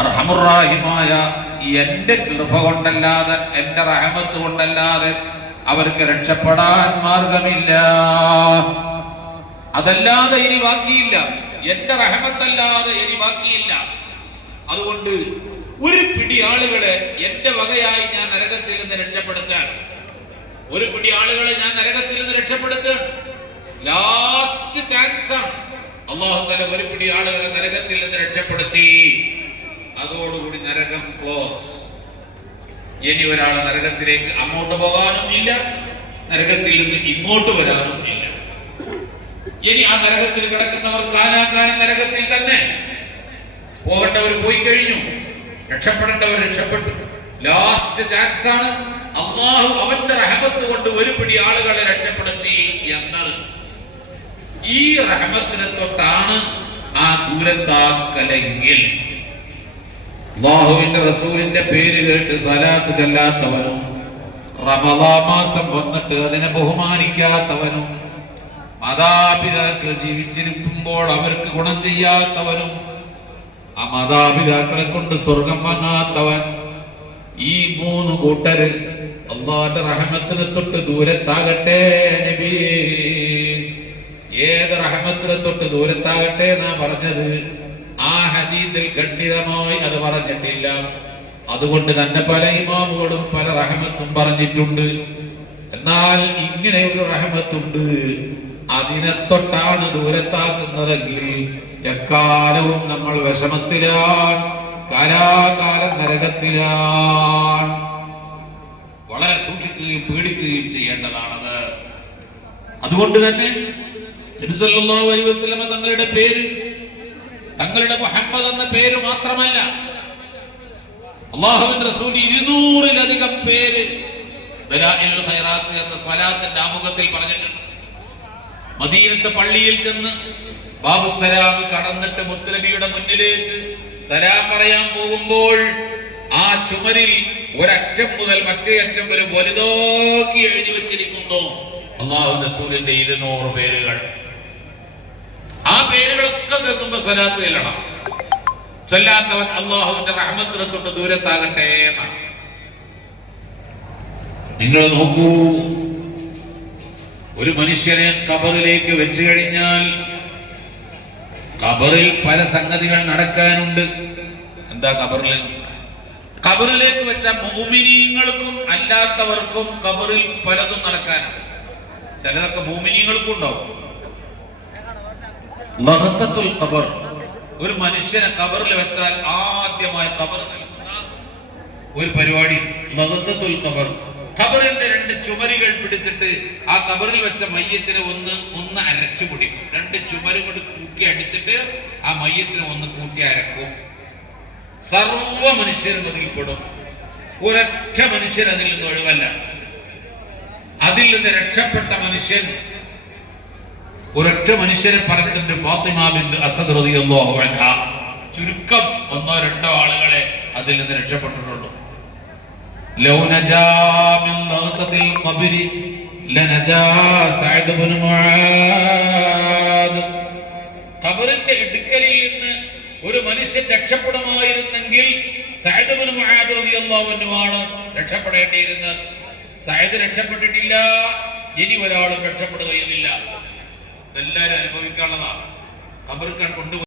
അർഹമുർറാഹിമായ എന്റെ കൃപ കൊണ്ടല്ലാതെ, എന്റെ റഹ്മത്ത് കൊണ്ടല്ലാതെ അവർക്ക് രക്ഷപ്പെടാൻ മാർഗമില്ല. അതല്ലാതെ ഇനി ബാക്കിയില്ല. എന്റെ റഹ്മത്തല്ലാതെ ഇനി ബാക്കിയില്ല. അതുകൊണ്ട് ഒരു പിടി ആളുകളെ എന്റെ വകയായി ഞാൻ നരകത്തിൽ നിന്ന് രക്ഷപ്പെടുത്താൻ, ഒരു പിടി ആളുകളെ ഞാൻ നരകത്തിൽ നിന്ന് രക്ഷപ്പെടുത്താൻ ലാസ്റ്റ് ചാൻസ് ആണ്. അല്ലാഹു തആല ഒരു പിടി ആളുകളെ നരകത്തിൽ നിന്ന് രക്ഷപ്പെടുത്തി. അതോടുകൂടി നരകം ക്ലോസ്. ഇനി ഒരാളെ നരകത്തിലേക്ക് അങ്ങോട്ട് പോകാനും ഇല്ല, നരകത്തിൽ നിന്ന് ഇങ്ങോട്ട് വരാനും ഇല്ല. ഇനി ആ നരകത്തിൽ കിടക്കുന്നവർ കാലാകാലം നരകത്തിൽ തന്നെ. പോകേണ്ടവർ പോയി കഴിഞ്ഞു, രക്ഷപ്പെടേണ്ടവർ രക്ഷപ്പെട്ടു. ലാസ്റ്റ് ചാൻസ് ആണ്. അല്ലാഹു അവന്റെ റഹ്മത്ത് കൊണ്ട് ഒരു പിടി ആളുകളെ രക്ഷപ്പെടുത്തി എന്നത്. ഈ റഹ്മത്തിനെ തൊട്ടാണ് ആ ദൂരത്താക്കലെങ്കിൽ അല്ലാഹുവിന്റെ റസൂലിന്റെ പേര് കേട്ട് സലാത്ത് ചൊല്ലാത്തവനും, റമദാൻ മാസം വന്നിട്ട് അതിനെ ബഹുമാനിക്കാത്തവനും, മാതാപിതാക്കൾ ജീവിച്ചിരിക്കുമ്പോൾ അവർക്ക് ഗുണം ചെയ്യാത്തവനും, ആ മാതാപിതാക്കളെ കൊണ്ട് സ്വർഗം വാങ്ങാത്തവൻ, ഈ മൂന്ന് കൂട്ടര് അല്ലാഹുവിന്റെ റഹ്മത്തിനെ തൊട്ട് ദൂരത്താകട്ടെ. നബി ഏത് റഹ്മത്തിനെ തൊട്ട് ദൂരത്താകട്ടെ എന്നാ പറഞ്ഞത്? ആ ഹദീസിൽ ഖണ്ഡിതമായി അത് പറഞ്ഞിട്ടില്ല. അതുകൊണ്ട് തന്നെ പല ഇമാമുകളും പല റഹ്മത്തും പറഞ്ഞിട്ടുണ്ട്. എന്നാൽ ഇങ്ങനെ ഒരു റഹ്മത്തുണ്ട്, അതിനെ തൊട്ടാണ് ദൂരത്താക്കുന്നതെങ്കിൽ എക്കാലവും നമ്മൾ വിഷമത്തിലാണ്, കാലാകാലം നരകത്തിലാണ്. വളരെ സൂക്ഷിക്കുകയും പേടിക്കുകയും ചെയ്യേണ്ടതാണത്. അതുകൊണ്ട് തന്നെ നബി സല്ലല്ലാഹു അലൈഹി വസല്ലം തങ്ങളുടെ പേര്, തങ്ങളുടെ മുഹമ്മദ് എന്ന പേര് മാത്രമല്ല, അല്ലാഹുവിന്റെ റസൂൽ 200-ലധികം പേര് ദലായിലുൽ ഖൈറാത്ത് എന്ന സ്വലാത്തിന്റെ ആമുഖത്തിൽ പറഞ്ഞിട്ടുണ്ട്. മദീനത്തെ പള്ളിയിൽ ചെന്ന് ബാബുസലാം കടന്നിട്ട് മുത്തുനബിയുടെ മുന്നിലേക്ക് സലാം പറയാൻ പോകുമ്പോൾ ആ ചുമരിൽ ഒരറ്റം മുതൽ മറ്റേ അറ്റം വരെ വലുതാക്കി എഴുതി വെച്ചിരിക്കുന്നു അല്ലാഹുവിന്റെ റസൂലിന്റെ 200 പേരുകൾ. ആ പേരുകളൊക്കെ കേൾക്കുമ്പോ സ്വലാത്ത് ചെല്ലണം. ചൊല്ലാത്തവൻ അല്ലാഹുവിന്റെ റഹ്മത്തിനെ തൊട്ട് ദൂരത്താകട്ടെ എന്നാണ്. നിങ്ങൾ നോക്കൂ, ഒരു മനുഷ്യനെ ഖബറിലേക്ക് വെച്ചു കഴിഞ്ഞാൽ ഖബറിൽ പല സംഗതികൾ നടക്കാനുണ്ട്. എന്താ ഖബറിൽ? ഖബറിലേക്ക് വെച്ച മുഅ്മിനീങ്ങൾക്കും അല്ലാത്തവർക്കും ഖബറിൽ പലതും നടക്കാനുണ്ട്. ചിലതൊക്കെ മുഅ്മിനീങ്ങൾക്കും ഉണ്ടാവും. ലഹ്തത്തുൽ ഖബർ, ഒരു മനുഷ്യനെ ഖബറിൽ വെച്ചാൽ ആദ്യമായി ഖബർ നൽകുന്ന ഒരു പരിപാടി ലഹ്തത്തുൽ ഖബർ. ഖബറിന്റെ 2 ചുമരുകൾ പിടിച്ചിട്ട് ആ ഖബറിൽ വെച്ച മയ്യത്തിനെ ഒന്ന് അരച്ചു പിടിക്കും. 2 ചുമരും കൊണ്ട് കൂട്ടി അടിച്ചിട്ട് ആ മയ്യത്തിനെ ഒന്ന് കൂട്ടി അരക്കും. സർവ മനുഷ്യരും അതിൽപ്പെടും. ഒരൊറ്റ മനുഷ്യൻ അതിൽ നിന്ന് ഒഴിവല്ല. അതിൽ നിന്ന് രക്ഷപ്പെട്ട മനുഷ്യൻ, ഒരൊറ്റ മനുഷ്യനെ പറഞ്ഞിട്ടുണ്ട് ഫാത്തിമ ബിൻത് അസദ് റളിയല്ലാഹു അൻഹ. ചുരുക്കം 1-2 ആളുകളെ അതിൽ നിന്ന് രക്ഷപ്പെട്ടിട്ടുള്ളൂ. ലൗ നജാ മിൻ ലഗ്തത്തിൽ ഖബരി ലനജാ സഅദ് ഇബ്നു മുആദ്. ഖബറിന്റെ ഇടുക്കലിൽ നിന്ന് ഒരു മനുഷ്യൻ രക്ഷപ്പെടുമായിരുന്നെങ്കിൽ സഅദ് ഇബ്നു മുആദ് റളിയല്ലാഹു അൻഹു ആണ് രക്ഷപ്പെടേണ്ടിയിരുന്നത്. സഅദ് രക്ഷപ്പെട്ടിട്ടില്ല, ഇനി ഒരാളും രക്ഷപ്പെടുകയുമില്ല. എല്ലാവരും അനുഭവിക്കാനുള്ളതാണ്. ഖബറിൽ കൊണ്ട്